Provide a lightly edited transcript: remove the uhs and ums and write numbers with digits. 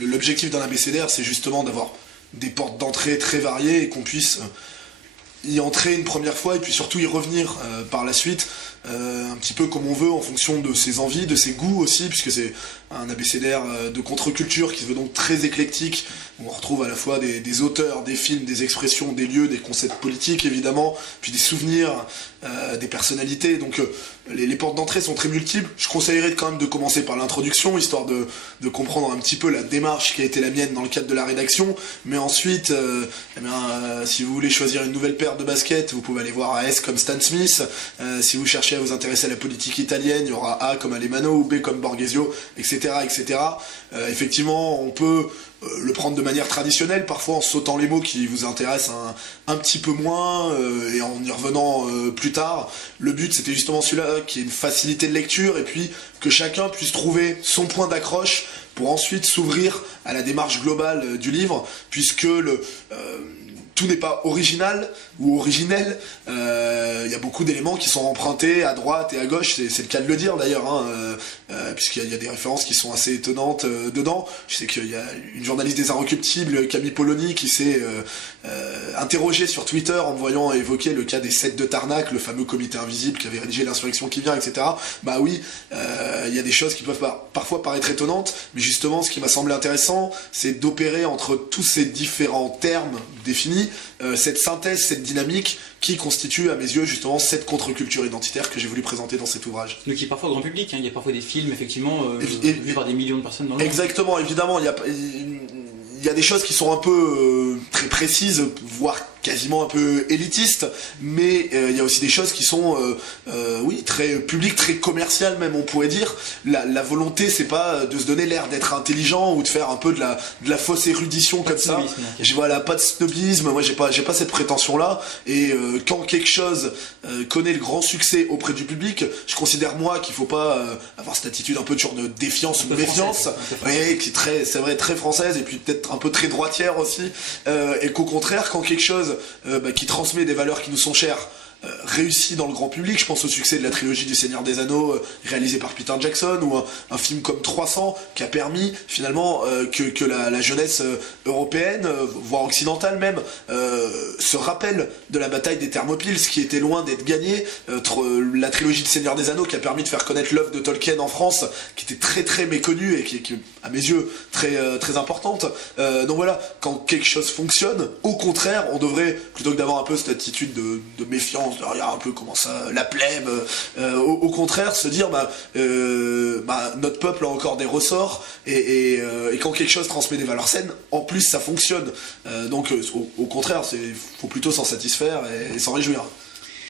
l'objectif d'un abécédaire, c'est justement d'avoir des portes d'entrée très variées et qu'on puisse y entrer une première fois et puis surtout y revenir par la suite, un petit peu comme on veut en fonction de ses envies, de ses goûts aussi, puisque c'est un abécédaire de contre-culture qui se veut donc très éclectique, où on retrouve à la fois des auteurs, des films, des expressions, des lieux, des concepts politiques évidemment, puis des souvenirs, des personnalités, donc les portes d'entrée sont très multiples. Je conseillerais quand même de commencer par l'introduction, histoire de comprendre un petit peu la démarche qui a été la mienne dans le cadre de la rédaction, mais ensuite, si vous voulez choisir une nouvelle paire de baskets, vous pouvez aller voir AS comme Stan Smith, si vous cherchez à vous intéresser à la politique italienne, il y aura A comme Alemanno ou B comme Borghesio, etc. etc. Effectivement, on peut le prendre de manière traditionnelle, parfois en sautant les mots qui vous intéressent un petit peu moins et en y revenant plus tard. Le but, c'était justement celui-là, qui est une facilité de lecture et puis que chacun puisse trouver son point d'accroche pour ensuite s'ouvrir à la démarche globale du livre, puisque tout n'est pas original ou originel, y a beaucoup d'éléments qui sont empruntés à droite et à gauche, c'est le cas de le dire d'ailleurs, puisqu'il y a des références qui sont assez étonnantes dedans. Je sais qu'il y a une journaliste des Inrecuptibles, Camille Polony, qui s'est interrogée sur Twitter en me voyant évoquer le cas des 7 de Tarnac, le fameux comité invisible qui avait rédigé l'insurrection qui vient, etc. Bah oui, il y a des choses qui peuvent parfois paraître étonnantes, mais justement ce qui m'a semblé intéressant, c'est d'opérer entre tous ces différents termes définis, cette synthèse, cette dynamique qui constitue à mes yeux justement cette contre-culture identitaire que j'ai voulu présenter dans cet ouvrage. Donc qui est parfois grand public, il y a parfois des films effectivement vus par des millions de personnes dans le monde. Exactement, évidemment, il y a des choses qui sont un peu très précises, voire quasiment un peu élitistes, mais il y a aussi des choses qui sont oui, très publiques, très commerciales même, on pourrait dire. La volonté, c'est pas de se donner l'air d'être intelligent ou de faire un peu de la fausse érudition comme ça. Voilà, pas de snobisme, moi j'ai pas cette prétention-là, et quand quelque chose connaît le grand succès auprès du public, je considère moi qu'il faut pas avoir cette attitude un peu de défiance ou de méfiance, qui est très, c'est vrai, très française, et puis peut-être un peu très droitière aussi, et qu'au contraire, quand quelque chose qui transmet des valeurs qui nous sont chères réussi dans le grand public, je pense au succès de la trilogie du Seigneur des Anneaux réalisée par Peter Jackson, ou un film comme 300 qui a permis finalement que la jeunesse européenne, voire occidentale même, se rappelle de la bataille des Thermopyles, ce qui était loin d'être gagné, la trilogie du Seigneur des Anneaux qui a permis de faire connaître l'œuvre de Tolkien en France, qui était très très méconnue et qui à mes yeux très, très importante. Donc voilà, quand quelque chose fonctionne, au contraire, on devrait, plutôt que d'avoir un peu cette attitude de méfiance, regarde un peu comment ça, la plèbe, au contraire se dire notre peuple a encore des ressorts, et quand quelque chose transmet des valeurs saines, en plus ça fonctionne, donc au contraire, faut plutôt s'en satisfaire et s'en réjouir.